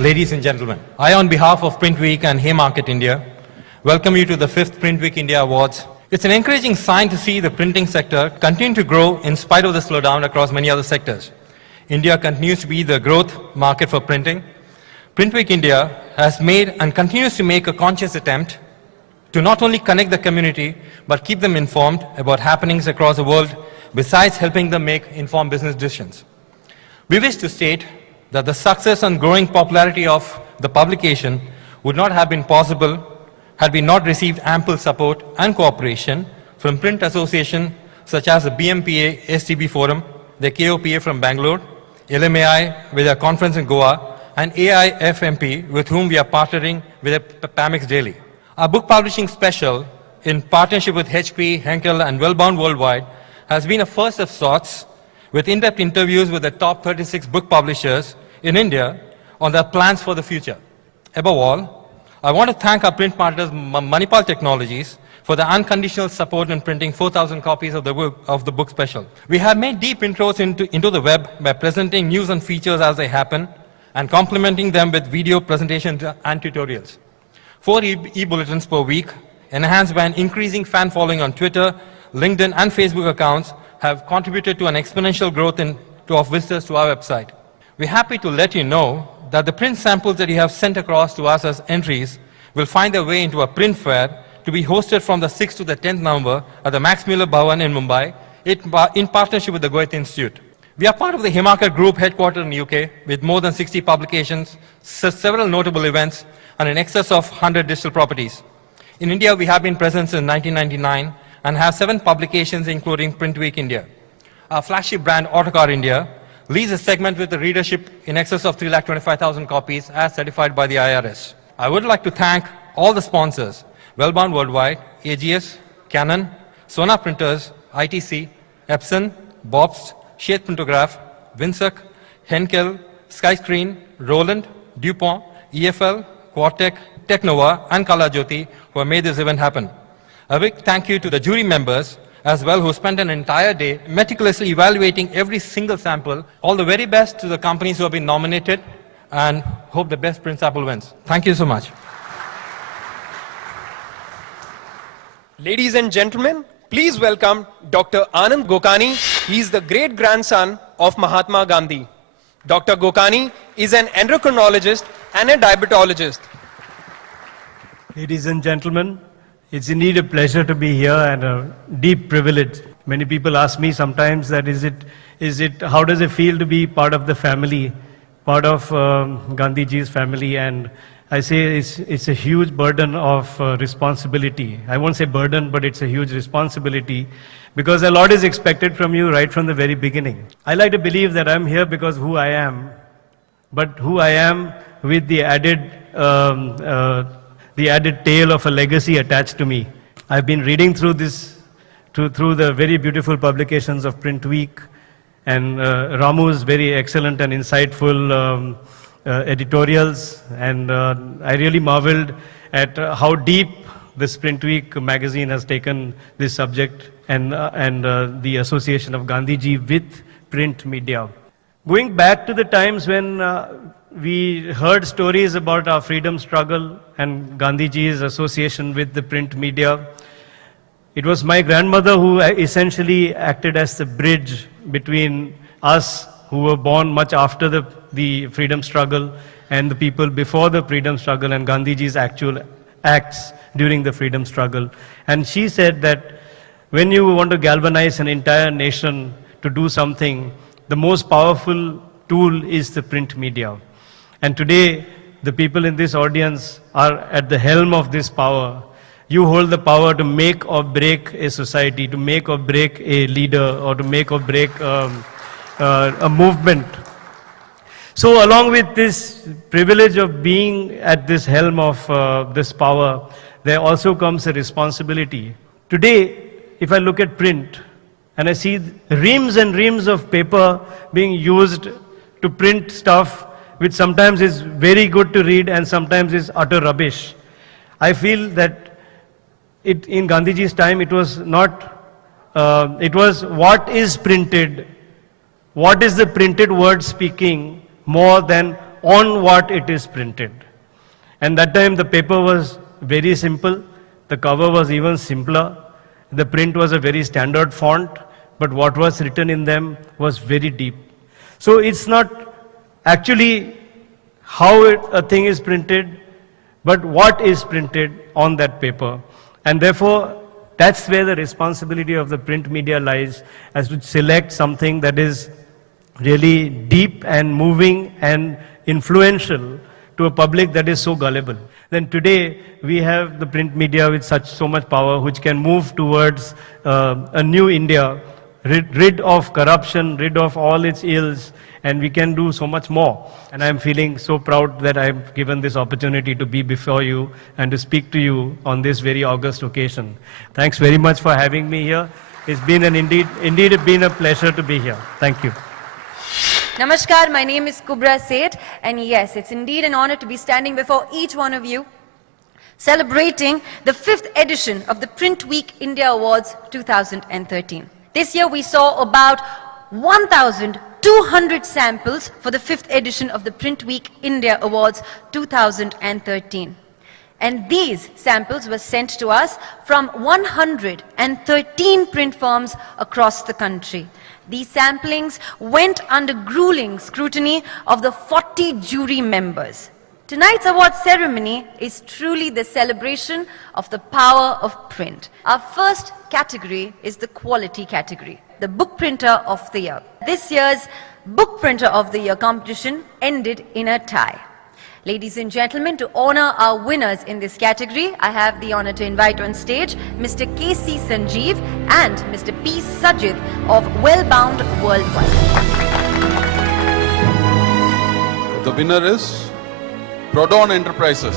Ladies and gentlemen, I, on behalf of PrintWeek and Haymarket India, welcome you to the 5th PrintWeek India Awards. It's an encouraging sign to see the printing sector continue to grow in spite of the slowdown across many other sectors. India continues to be the growth market for printing. PrintWeek India has made and continues to make a conscious attempt to not only connect the community, but keep them informed about happenings across the world, besides helping them make informed business decisions. We wish to state that the success and growing popularity of the publication would not have been possible had we not received ample support and cooperation from print associations such as the BMPA STB Forum, the KOPA from Bangalore, LMAI with a conference in Goa, and AIFMP with whom we are partnering with PAMIX Daily. Our book publishing special in partnership with HP, Henkel and Wellbound Worldwide has been a first of sorts with in-depth interviews with the top 36 book publishers in India on their plans for the future. Above all, I want to thank our print partners Manipal Technologies for the unconditional support in printing 4,000 copies of the book special. We have made deep intros into the web by presenting news and features as they happen and complementing them with video presentations and tutorials. 4 e-bulletins per week, enhanced by an increasing fan following on Twitter, LinkedIn and Facebook accounts, have contributed to an exponential growth of visitors to our website. We're happy to let you know that the print samples that you have sent across to us as entries will find their way into a print fair to be hosted from the 6th to the 10th November at the Max Muller Bhavan in Mumbai in partnership with the Goethe Institute. We are part of the Haymarket Group headquartered in the UK with more than 60 publications, several notable events, and in excess of 100 digital properties. In India, we have been present since 1999 and have 7 publications including PrintWeek India. Our flagship brand, Autocar India, leads a segment with a readership in excess of 325,000 copies as certified by the IRS. I would like to thank all the sponsors, Wellbound Worldwide, AGS, Canon, Sona Printers, ITC, Epson, Bobst, Sheth Printograph, Winsec, Henkel, Skyscreen, Roland, DuPont, EFL, Quartec, Technova, and Kalajyoti who have made this event happen. A big thank you to the jury members as well, who spent an entire day meticulously evaluating every single sample. All the very best to the companies who have been nominated, and hope the best print sample wins. Thank you so much. Ladies and gentlemen, please welcome Dr. Anand Gokani. He is the great-grandson of Mahatma Gandhi. Dr. Gokani is an endocrinologist and a diabetologist. Ladies and gentlemen, it's indeed a pleasure to be here and a deep privilege. Many people ask me sometimes that how does it feel to be part of the family, part of Gandhiji's family, and I say it's a huge burden of responsibility. I won't say burden, but it's a huge responsibility because a lot is expected from you right from the very beginning. I like to believe that I'm here because who I am, but who I am with the added tale of a legacy attached to me. I've been reading through through the very beautiful publications of PrintWeek and Ramu's very excellent and insightful editorials, and I really marveled at how deep this PrintWeek magazine has taken this subject and the association of Gandhiji with print media. Going back to the times when we heard stories about our freedom struggle and Gandhiji's association with the print media. It was my grandmother who essentially acted as the bridge between us who were born much after the freedom struggle and the people before the freedom struggle and Gandhiji's actual acts during the freedom struggle. And she said that when you want to galvanize an entire nation to do something, the most powerful tool is the print media. And today, the people in this audience are at the helm of this power. You hold the power to make or break a society, to make or break a leader, or to make or break a movement. So along with this privilege of being at this helm of this power, there also comes a responsibility. Today, if I look at print, and I see reams and reams of paper being used to print stuff which sometimes is very good to read and sometimes is utter rubbish. I feel that in Gandhiji's time, it was not, it was what is printed, what is the printed word speaking more than on what it is printed. And that time the paper was very simple, the cover was even simpler, the print was a very standard font, but what was written in them was very deep. So it's not actually how a thing is printed, but what is printed on that paper. And therefore, that's where the responsibility of the print media lies, as to select something that is really deep and moving and influential to a public that is so gullible. Then today, we have the print media with so much power, which can move towards a new India, rid of corruption, rid of all its ills, and we can do so much more. And I'm feeling so proud that I'm given this opportunity to be before you and to speak to you on this very august occasion. Thanks very much for having me here. It's been indeed been a pleasure to be here. Thank you. Namaskar, my name is Kubra Seth, and yes, it's indeed an honor to be standing before each one of you, celebrating the 5th edition of the PrintWeek India Awards 2013. This year we saw about 1,200 samples for the 5th edition of the PrintWeek India Awards 2013. And these samples were sent to us from 113 print firms across the country. These samplings went under grueling scrutiny of the 40 jury members. Tonight's award ceremony is truly the celebration of the power of print. Our first category is the quality category, the Book Printer of the Year. This year's Book Printer of the Year competition ended in a tie. Ladies and gentlemen, to honor our winners in this category, I have the honor to invite on stage Mr. K.C. Sanjeev and Mr. P. Sajid of Wellbound Worldwide. The winner is Prodon Enterprises.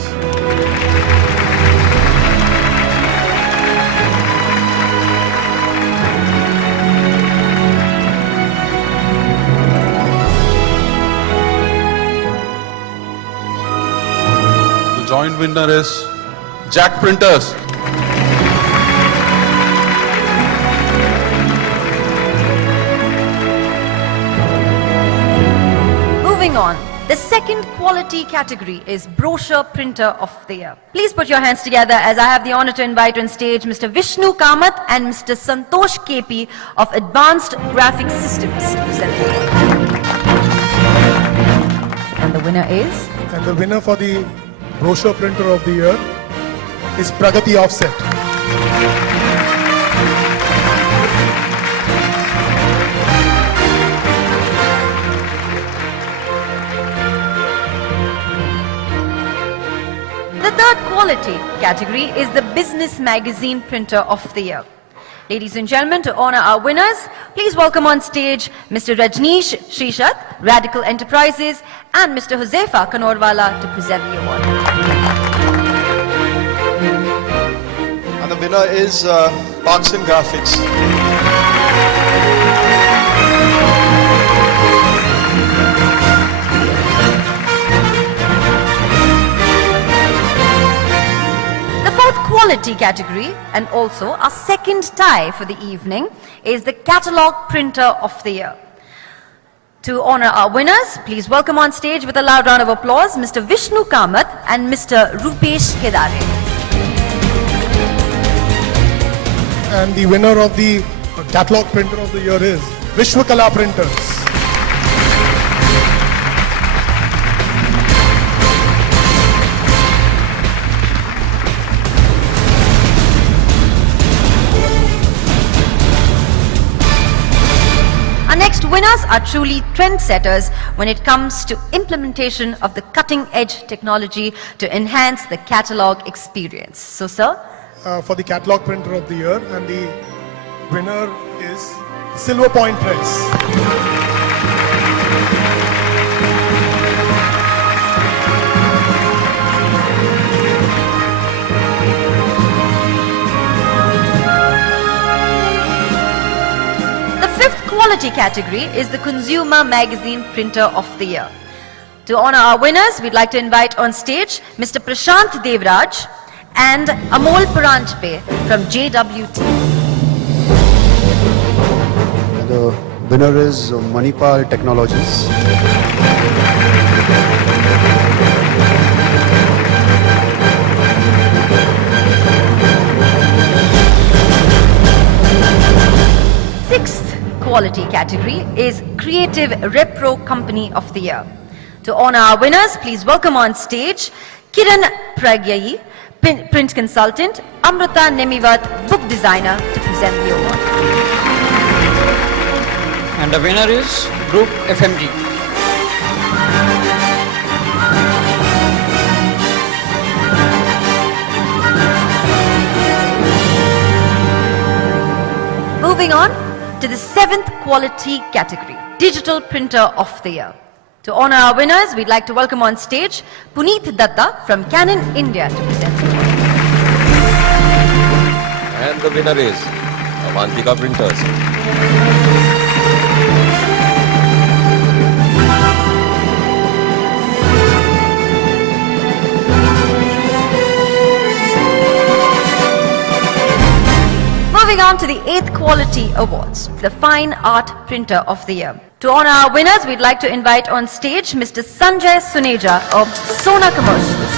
The joint winner is Jack Printers. Moving on, the second quality category is Brochure Printer of the Year. Please put your hands together as I have the honor to invite on stage Mr. Vishnu Kamath and Mr. Santosh KP of Advanced Graphic Systems to present the award. And the winner is? And the winner for the Brochure Printer of the Year is Pragati Offset. The third quality category is the Business Magazine Printer of the Year. Ladies and gentlemen, to honor our winners, please welcome on stage Mr. Rajneesh Srishat, Radical Enterprises, and Mr. Josefa Kanorwala to present the award. And the winner is Parkson Graphics. Quality category, and also our second tie for the evening, is the Catalogue Printer of the Year. To honor our winners, please welcome on stage with a loud round of applause Mr. Vishnu Kamath and Mr. Rupesh Kedare. And the winner of the Catalogue Printer of the Year is Vishwakala Printers. Next winners are truly trendsetters when it comes to implementation of the cutting-edge technology to enhance the catalog experience. So, sir? For the Catalogue Printer of the Year, and the winner is Silver Point Press. Quality category is the Consumer Magazine Printer of the Year. To honor our winners, we'd like to invite on stage Mr. Prashant Devraj and Amol Paranjpe from JWT. The winner is Manipal Technologies. Sixth quality category is Creative Repro Company of the Year. To honor our winners, please welcome on stage Kiran Pragyayi, print consultant, Amrita Nemivat, book designer, to present the award. And the winner is Group FMG. Moving on to the seventh quality category, Digital Printer of the Year. To honor our winners, we'd like to welcome on stage Puneet Datta from Canon India to present the award. And the winner is Avantika Printers. Moving on to the 8th Quality Awards, the Fine Art Printer of the Year. To honor our winners, we'd like to invite on stage Mr. Sanjay Suneja of Sona Commercials.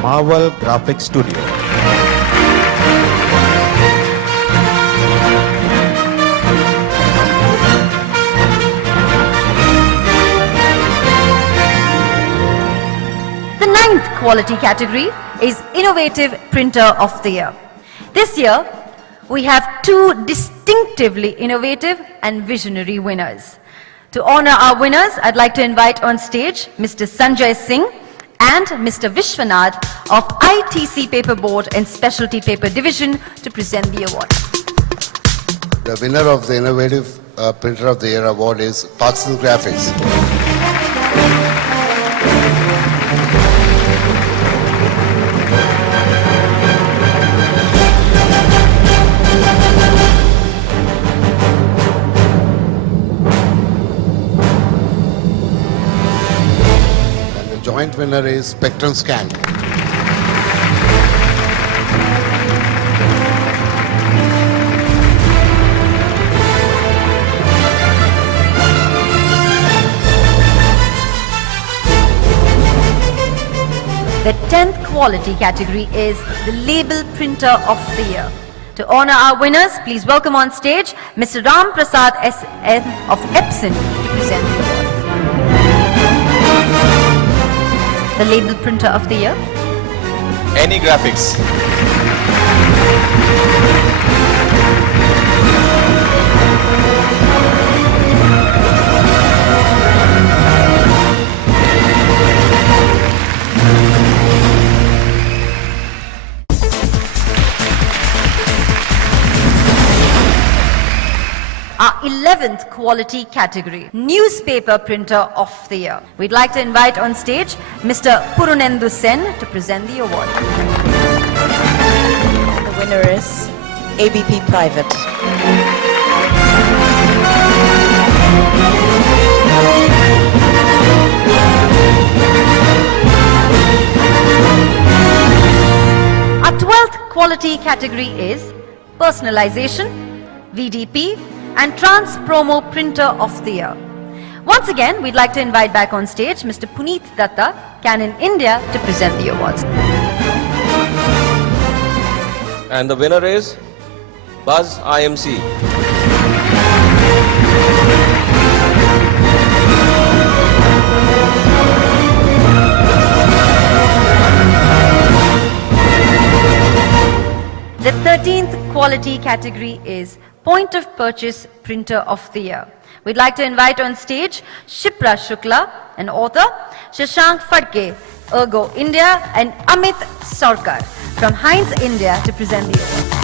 Marvel Graphics Studio. The 9th quality category is Innovative Printer of the Year. This year, we have two distinctively innovative and visionary winners. To honor our winners, I'd like to invite on stage Mr. Sanjay Singh and Mr. Vishwanath of ITC Paperboard and Specialty Paper Division to present the award. The winner of the Innovative Printer of the Year award is Paxton Graphics. Joint winner is Spectrum Scan. The 10th quality category is the Label Printer of the Year. To honor our winners, please welcome on stage Mr. Ram Prasad S.N. of Epson to present the award. The Label Printer of the Year. Any Graphics. Our 11th quality category, Newspaper Printer of the Year. We'd like to invite on stage Mr. Purunendu Sen to present the award. The winner is ABP Private. Our 12th quality category is Personalization, VDP, and Trans Promo Printer of the Year. Once again, we'd like to invite back on stage Mr. Puneet Datta, Canon India, to present the awards. And the winner is Buzz IMC. The 13th quality category is Point of Purchase Printer of the Year. We'd like to invite on stage Shipra Shukla, an author, Shashank Fadke, Ergo India, and Amit Sarkar from Heinz India to present the award.